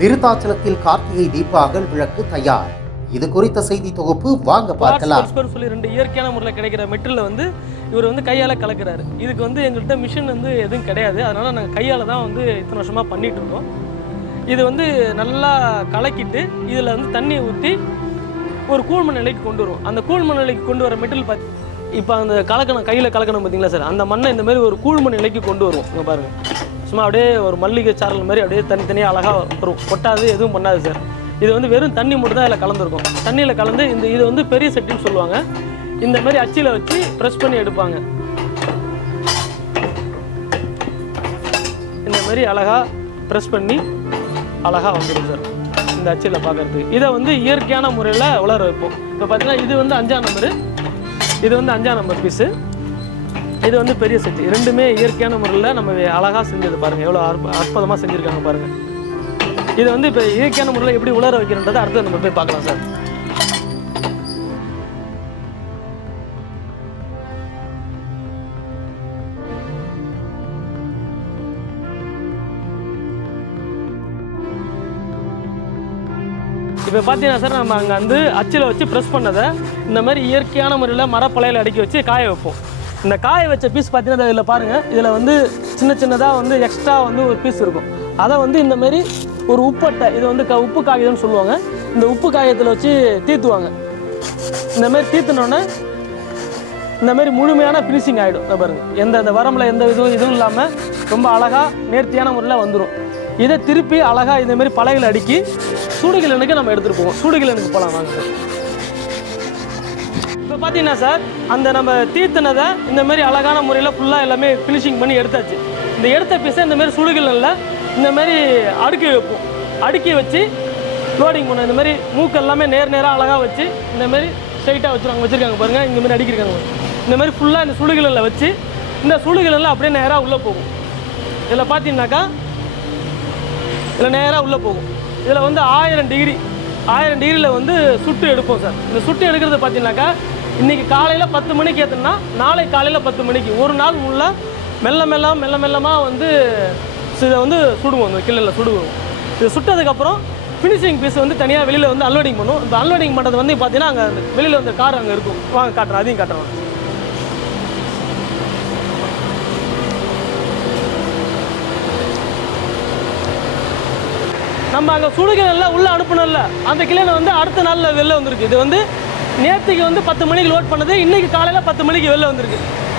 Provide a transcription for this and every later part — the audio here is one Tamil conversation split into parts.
விருத்தாச்சலத்தில் கார்த்திகை தீப அகல் விளக்கு தயார். இது குறித்த செய்தி தொகுப்பு வாங்க பார்க்கலாம். சொல்லி ரெண்டு இயற்கையான முறையில் கிடைக்கிற மெட்டீரியல் வந்து இவர் வந்து கையால் கலக்கிறாரு. இதுக்கு வந்து எங்கள்கிட்ட மிஷின் வந்து எதுவும் கிடையாது. அதனால நாங்கள் கையால் தான் வந்து இத்தனை வருஷமாக பண்ணிட்டு இருக்கோம். இது வந்து நல்லா கலக்கிட்டு இதில் வந்து தண்ணியை ஊற்றி ஒரு கூழ்ம நிலைக்கு கொண்டு வரும் அந்த கூழ்ம நிலைக்கு கொண்டு வர மெட்டீரியல் பார்த்து இப்போ அந்த கலக்கணும் கையில் கலக்கணும் பார்த்தீங்களா சார்? அந்த மண்ணை இந்த மாதிரி ஒரு கூழ்ம நிலைக்கு கொண்டு வரும் இங்கே பாருங்கள் சும்மா அப்படியே ஒரு மல்லிகை சாரல் மாதிரி அப்படியே தனித்தனியாக அழகாக வரும் கொட்டாது எதுவும் பண்ணாது சார் இது வந்து வெறும் தண்ணி மட்டும் தான் இதில் கலந்துருக்கும். தண்ணியில் கலந்து இந்த இது வந்து பெரிய செட்டின்னு சொல்லுவாங்க. இந்த மாதிரி அச்சியில் வச்சு ப்ரெஸ் பண்ணி எடுப்பாங்க. இந்த மாதிரி அழகாக ப்ரெஸ் பண்ணி அழகாக வந்துடும் சார் இந்த அச்சில் பார்க்குறதுக்கு இதை வந்து இயற்கையான முறையில் உலர வைப்போம். இப்போ பார்த்தீங்கன்னா இது வந்து அஞ்சாம் நம்பரு இது வந்து அஞ்சாம் நம்பர் பீஸு இது வந்து பெரிய செட் ரெண்டுமே இயற்கையான முறையில் நம்ம அழகாக செஞ்சது பாருங்கள் எவ்வளோ அற்ப அற்புதமாக செஞ்சுருக்காங்க பாருங்கள் இது வந்து இப்போ இயற்கையான முறையில் எப்படி உலர வைக்கிறன்றதை அடுத்து நம்ம போய் பார்க்கலாம் சார். இப்போ பார்த்தீங்கன்னா சார் நம்ம அங்கே வந்து அச்சில் வச்சு ப்ரெஸ் பண்ணதை இந்த மாதிரி இயற்கையான முறையில் மரப்பலையில் அடுக்கி வச்சு காய வைப்போம். இந்த காய வச்ச பீஸ் பார்த்தீங்கன்னா இதில் பாருங்கள் இதில் வந்து சின்ன சின்னதாக வந்து எக்ஸ்ட்ரா வந்து ஒரு பீஸ் இருக்கும். அதை வந்து இந்தமாரி ஒரு உப்பட்டை இது வந்து க உப்பு காகிதம்னு சொல்லுவாங்க. இந்த உப்பு காகிதத்தில் வச்சு தீத்துவாங்க. இந்தமாரி தீத்துனோடனே முழுமையான ஃபினிஷிங் ஆகிடும் இந்த பாருங்க. எந்த இந்த வரம்பில் எந்த இதுவும் இதுவும் இல்லாமல் ரொம்ப அழகாக நேர்த்தியான முறையில் வந்துடும் இதை திருப்பி அழகாக இந்தமாரி பலகையில் அடுக்கி சூடுகிழனுக்கு நம்ம எடுத்துகிட்டு போவோம். சூடுகிழனுக்கு போகலாம் வாங்க. சார் இப்போ பார்த்தீங்கன்னா சார் அந்த நம்ம தீர்த்தினதை இந்த மாதிரி அழகான முறையில் ஃபுல்லாக எல்லாமே ஃபினிஷிங் பண்ணி எடுத்தாச்சு. இந்த எடுத்த பீஸை இந்த மாதிரி சுடுகிழனில் இந்த மாதிரி அடுக்கி வைப்போம். அடுக்கி வச்சு லோடிங் பண்ணோம். இந்த மாதிரி மூக்கு எல்லாமே நேர் நேராக அழகாக வச்சு இந்த மாதிரி ஸ்ட்ரைட்டாக வச்சுருவாங்க வச்சுருக்காங்க பாருங்கள் இந்த மாதிரி அடிக்கிருக்காங்க இந்த மாதிரி ஃபுல்லாக இந்த சுடுகளில் வச்சு இந்த சுடுகளெல்லாம் அப்படியே நேராக உள்ளே போகும். இதில் பார்த்தீங்கன்னாக்கா இதில் நேராக உள்ளே போகும். இதில் வந்து ஆயிரம் டிகிரி ஆயிரம் டிகிரியில் வந்து சுட்டு எடுப்போம் சார். இந்த சுட்டு எடுக்கிறது பார்த்தீங்கன்னாக்கா இன்றைக்கி காலையில் பத்து மணிக்கு ஏற்றுனா நாளை காலையில் பத்து மணிக்கு. ஒரு நாள் உள்ள மெல்ல மெல்ல மெல்ல மெல்லமாக வந்து இதை வந்து சுடுவோம் இந்த கிள்ளில் சுடுவோம். இது சுட்டதுக்கப்புறம் ஃபினிஷிங் பீஸ் வந்து தனியாக வெளியில் வந்து அன்லோடிங் பண்ணும் இந்த அன்லோடிங் பண்ணுறது வந்து பார்த்தீங்கன்னா அங்கே வெளியில் வந்து கார் அங்கே இருக்கும். வாங்க காட்டுறேன் அதையும் காட்டுறேன். நம்ம அங்கே சுடுகிழல்ல உள்ளே அனுப்பணும்ல. அந்த கிளையில் வந்து அடுத்த நாளில் வெளில வந்திருக்கு. இது வந்து நேற்றுக்கு வந்து பத்து மணிக்கு லோட் பண்ணது இன்றைக்கி காலையில் பத்து மணிக்கு வெளில வந்திருக்கு.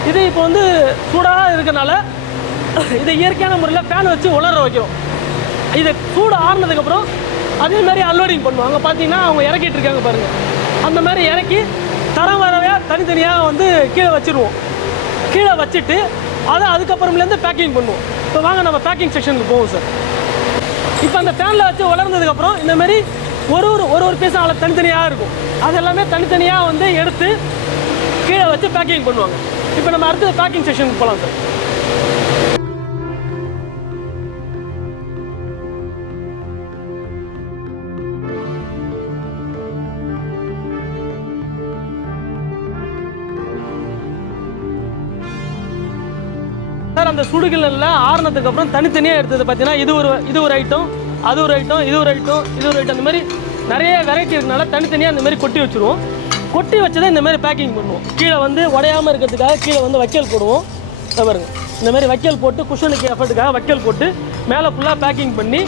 இது இப்போ வந்து சூடாக இருக்கனால இதை இயற்கையான முறையில் ஃபேன் வச்சு உலர வைக்கிறோம். இது சூடு ஆறுனதுக்கப்புறம் அதே மாதிரி அன்லோடிங் அங்கே பார்த்தீங்கன்னா அவங்க இறக்கிட்டு இருக்காங்க பாருங்கள் அந்த மாதிரி இறக்கி தரம் வரவே தனித்தனியாக வந்து கீழே வச்சிருவோம். கீழே வச்சுட்டு அதை அதுக்கப்புறமேலேருந்து பேக்கிங் பண்ணுவோம். இப்போ வாங்க நம்ம பேக்கிங் செக்ஷனுக்கு போவோம் சார் இப்போ அந்த ஃபேனில் வச்சு வளர்ந்ததுக்கப்புறம் இந்தமாரி ஒரு ஒரு ஒரு ஒரு பீஸும் அதில் தனித்தனியாக இருக்கும். அது எல்லாமே தனித்தனியாக வந்து எடுத்து கீழே வச்சு பேக்கிங் பண்ணுவாங்க. இப்போ நம்ம அடுத்த பேக்கிங் செஷனுக்கு போகலாம் சார் சார் அந்த சுடுகளில் ஆறுனதுக்கு அப்புறம் தனித்தனியாக எடுத்தது பார்த்தீங்கன்னா இது ஒரு இது ஒரு ஐட்டம் அது ஒரு ஐட்டம் இது ஒரு ஐட்டம் இது ஒரு ஐட்டம் அந்த மாதிரி நிறைய வெரைட்டி இருக்கனால தனித்தனியாக அந்த மாதிரி கொட்டி வச்சுருவோம். கொட்டி வச்சதை இந்த மாதிரி பேக்கிங் பண்ணுவோம். கீழே வந்து உடையாமல் இருக்கிறதுக்காக கீழே வந்து வைக்கல் போடுவோம். பாருங்க. இந்த மாதிரி வைக்கல் போட்டு குஷனுக்கு எஃபர்ட்டுக்காக வைக்கல் போட்டு மேலே ஃபுல்லாக பேக்கிங் பண்ணி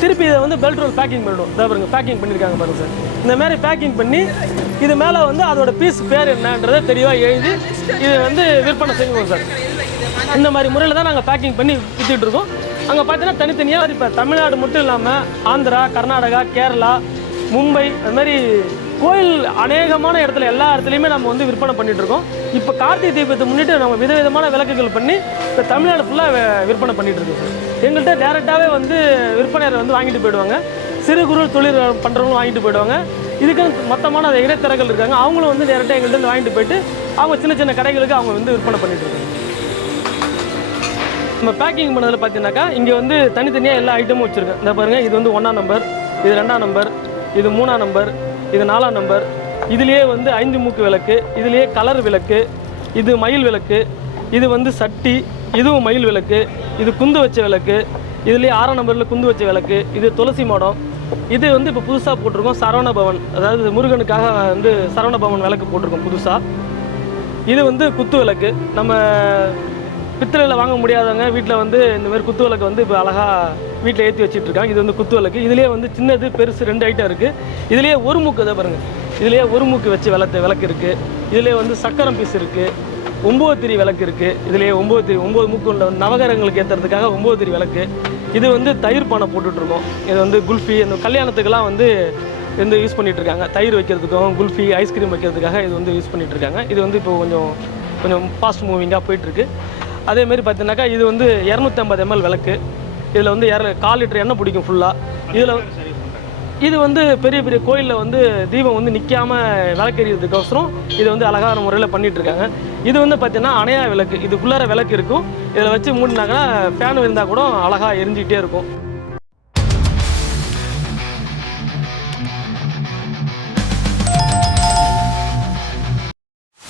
திருப்பி இதை வந்து பெல்ட் ரோல் பேக்கிங் பண்ணிடுவோம் இதை பாருங்க பேக்கிங் பண்ணியிருக்காங்க பாருங்க சார். இந்த மாதிரி பேக்கிங் பண்ணி இது மேலே வந்து அதோட பீஸ் பேர் என்னன்றதை தெளிவாக எழுதி இது வந்து விற்பனை செய்வோம் சார். இந்த மாதிரி முறையில் தான் நாங்கள் பேக்கிங் பண்ணி வித்துட்டு இருக்கோம். அங்கே பார்த்தீங்கன்னா தனித்தனியாக இப்போ தமிழ்நாடு மட்டும் இல்லாமல் ஆந்திரா கர்நாடகா கேரளா மும்பை அது மாதிரி கோயில் அநேகமான இடத்துல எல்லா இடத்துலையுமே நம்ம வந்து விற்பனை பண்ணிட்டு இருக்கோம். இப்போ கார்த்திகை தீபத்தை முன்னிட்டு நம்ம விதவிதமான விளக்குகள் பண்ணி இப்போ தமிழ்நாடு ஃபுல்லாக விற்பனை பண்ணிட்டு இருக்கோம் சார். எங்கள்கிட்ட டேரெக்டாகவே வந்து விற்பனையரை வந்து வாங்கிட்டு போயிடுவாங்க. சிறு குறு தொழில் பண்ணுறவங்களும் வாங்கிட்டு போயிடுவாங்க. இதுக்கு மொத்தமான அந்த இடைத்தரகர்கள் இருக்காங்க. அவங்களும் வந்து டேரெக்டாக எங்கள்கிட்ட வந்து வாங்கிட்டு போயிட்டு அவங்க சின்ன சின்ன கடைகளுக்கு அவங்க வந்து விற்பனை பண்ணிட்டு இருக்காங்க. நம்ம பேக்கிங் பண்ணதில் பார்த்தீங்கன்னாக்கா இங்கே வந்து தனித்தனியாக எல்லா ஐட்டமும் வச்சுருக்கேன். இந்த பாருங்கள் இது வந்து ஒன்றாம் நம்பர் இது ரெண்டாம் நம்பர் இது மூணாம் நம்பர் இது நாலாம் நம்பர் இதுலேயே வந்து ஐந்து மூக்கு விளக்கு இதுலேயே கலர் விளக்கு இது மயில் விளக்கு இது வந்து சட்டி இதுவும் மயில் விளக்கு இது குந்து வச்ச விளக்கு இதுலேயே ஆறாம் நம்பரில் குந்து வச்ச விளக்கு இது துளசி மாடம். இது வந்து இப்போ புதுசாக போட்டிருக்கோம் சரவண பவன். அதாவது முருகனுக்காக வந்து சரவண பவன் விளக்கு போட்டிருக்கோம் புதுசாக இது வந்து குத்து விளக்கு. நம்ம பித்தளையில் வாங்க முடியாதவங்க வீட்டில் வந்து இந்த மாதிரி குத்து விளக்கு வந்து இப்போ அழகாக வீட்டில் ஏற்றி வச்சுட்ருக்காங்க இது வந்து குத்து விளக்கு. இதுலேயே வந்து சின்னது பெருசு ரெண்டு ஐட்டம் இருக்குது இதுலேயே ஒரு மூக்கு இதை பாருங்கள் இதுலேயே ஒரு மூக்கு வச்சு விளக்கு விளக்கு இருக்குது இதுலேயே வந்து சக்கரம் பீஸ் இருக்குது ஒம்பது திரி விளக்கு இருக்குது இதுலேயே ஒம்பது திரி ஒம்பது மூக்கு உள்ள நவகரங்களுக்கு ஏற்றுறதுக்காக ஒம்பது திரி விளக்கு. இது வந்து தயிர் பானை போட்டுட்ருக்கோம் இது வந்து குல்ஃபி இந்த கல்யாணத்துக்கெல்லாம் வந்து வந்து யூஸ் பண்ணிகிட்ருக்காங்க இருக்காங்க தயிர் வைக்கிறதுக்கும் குல்ஃபி ஐஸ்கிரீம் வைக்கிறதுக்காக இது வந்து யூஸ் பண்ணிகிட்ருக்காங்க இருக்காங்க இது வந்து இப்போ கொஞ்சம் கொஞ்சம் ஃபாஸ்ட் மூவிங்காக போயிட்டுருக்கு. அதேமாரி பார்த்தீங்கன்னாக்கா இது வந்து இரநூத்தம்பது எம்எல் விளக்கு. இதில் வந்து இர கால் லிட்டர் எண்ணெய் பிடிக்கும் ஃபுல்லாக இதில் இது வந்து பெரிய பெரிய கோயிலில் வந்து தீபம் வந்து நிற்காம விளக்கெறியதுக்கோசரம் இது வந்து அழகான முறையில் பண்ணிகிட்ருக்காங்க இருக்காங்க இது வந்து பார்த்தீங்கன்னா அணையா விளக்கு. இதுக்குள்ளார விளக்கு இருக்கும். இதில் வச்சு மூடினாங்கன்னா ஃபேன் இருந்தால் கூட அழகாக எரிஞ்சிக்கிட்டே இருக்கும்.